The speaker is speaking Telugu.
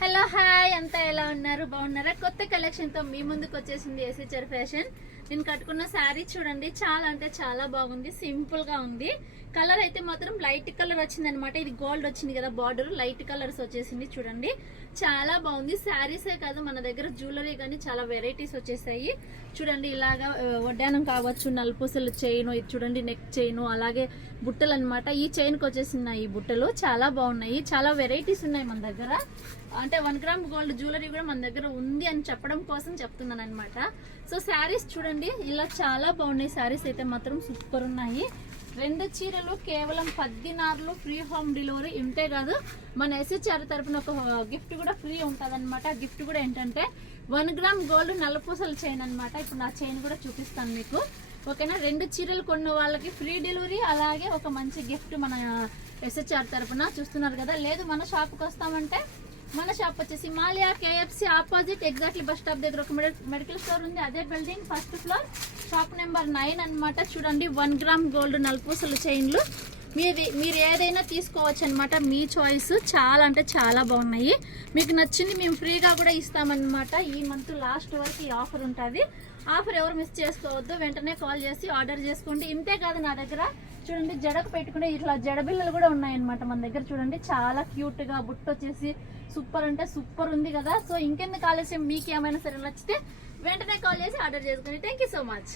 హలో హాయ్ అంతా ఎలా ఉన్నారు? బాగున్నారా? కొత్త కలెక్షన్ తో మీ ముందుకు వచ్చేసింది ఎస్హెచ్ఆర్ ఫ్యాషన్. నేను కట్టుకున్న శారీ చూడండి, చాలా అంటే చాలా బాగుంది. సింపుల్ గా ఉంది. కలర్ అయితే మాత్రం లైట్ కలర్ వచ్చింది అనమాట. ఇది గోల్డ్ వచ్చింది కదా, బార్డర్ లైట్ కలర్స్ వచ్చేసింది చూడండి, చాలా బాగుంది. శారీసే కాదు, మన దగ్గర జ్యువెలరీ కానీ చాలా వెరైటీస్ వచ్చేసాయి చూడండి. ఇలాగా వడ్డానం కావచ్చు, నలుపూసలు చైన్, ఇది చూడండి నెక్ చైన్, అలాగే బుట్టలు అనమాట. ఈ చైన్ కి వచ్చేసినాయి ఈ బుట్టలు, చాలా బాగున్నాయి. చాలా వెరైటీస్ ఉన్నాయి మన దగ్గర. అంటే 1 గ్రామ్ గోల్డ్ జ్యువెలరీ కూడా మన దగ్గర ఉంది అని చెప్పడం కోసం చెప్తున్నాను అనమాట. సో శారీస్ చూడండి, ఇలా చాలా బాగున్నాయి. శారీస్ అయితే మాత్రం సూపర్ ఉన్నాయి. 2 చీరలు కేవలం 14 ఫ్రీ హోమ్ డెలివరీ. ఇంతే కాదు, మన ఎస్హెచ్ఆర్ తరపున ఒక గిఫ్ట్ కూడా ఫ్రీ ఉంటుంది అనమాట. గిఫ్ట్ కూడా ఏంటంటే 1 గ్రామ్ గోల్డ్ నల్లపూసల చైన్ అనమాట. ఇప్పుడు నా చైన్ కూడా చూపిస్తాను మీకు, ఓకేనా? 2 చీరలు కొన్న వాళ్ళకి ఫ్రీ డెలివరీ, అలాగే ఒక మంచి గిఫ్ట్ మన ఎస్హెచ్ఆర్ తరపున. చూస్తున్నారు కదా. లేదు మన షాప్కి వస్తామంటే, మన షాప్ వచ్చేసి Malia KFC opposite exactly bus stop దగ్గర ఒక మెడికల్ స్టోర్ ఉంది. అదే building first floor, shop number 9 అనమాట. చూడండి 1 గ్రామ్ గోల్డ్ నలుపూసలు చైన్లు మీరు ఏదైనా తీసుకోవచ్చు అనమాట. మీ చాయిస్. చాలా అంటే చాలా బాగున్నాయి. మీకు నచ్చింది మేము ఫ్రీగా కూడా ఇస్తామన్నమాట. ఈ మంత్ లాస్ట్ వరకు ఈ ఆఫర్ ఉంటుంది. ఆఫర్ ఎవరు మిస్ చేసుకోవద్దు. వెంటనే కాల్ చేసి ఆర్డర్ చేసుకోండి. ఇంతే కాదు, నా దగ్గర చూడండి జడకు పెట్టుకునే ఇట్లా జడ బిల్లలు కూడా ఉన్నాయన్నమాట మన దగ్గర. చూడండి చాలా క్యూట్ గా బుట్ట వచ్చేసి సూపర్ అంటే సూపర్ ఉంది కదా. సో ఇంకెందుకు ఆలస్యం, మీకు ఏమైనా సరే నచ్చితే వెంటనే కాల్ చేసి ఆర్డర్ చేసుకోండి. Thank you so much.